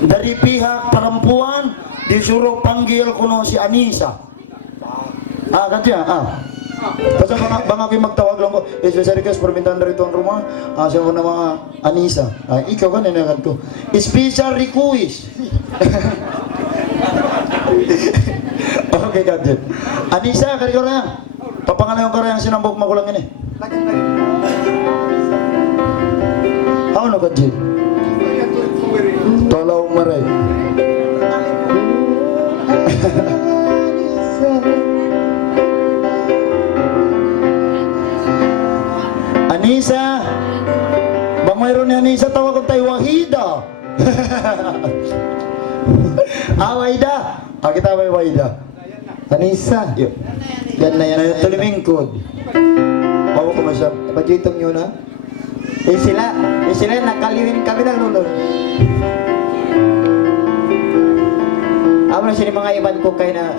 Dari pihak perempuan disuruh panggil kuno si Anissa. Katya, Basta bang ako yung magtawag lang ko, special request, permintaan na rito ang rumah, siya mo na mga Anissa. Ikaw ka nanagan ko. Special request. Okay, Katya. Anissa, kali ko na. Papangalayon ka rin ang sinambok magulang ini. Ano, Katya? Tolaw maray. Anissa, bang mayroon ni Anissa tawag ko tayo Wahida. Wahida. Kita ba Wahida? Anissa. Yan na yan. Tulimingkod. Bawa ko masya. Pag-youtube nyo na. Sila nakaliwin kami ng lulod. Amo na sila mga iban ko kay na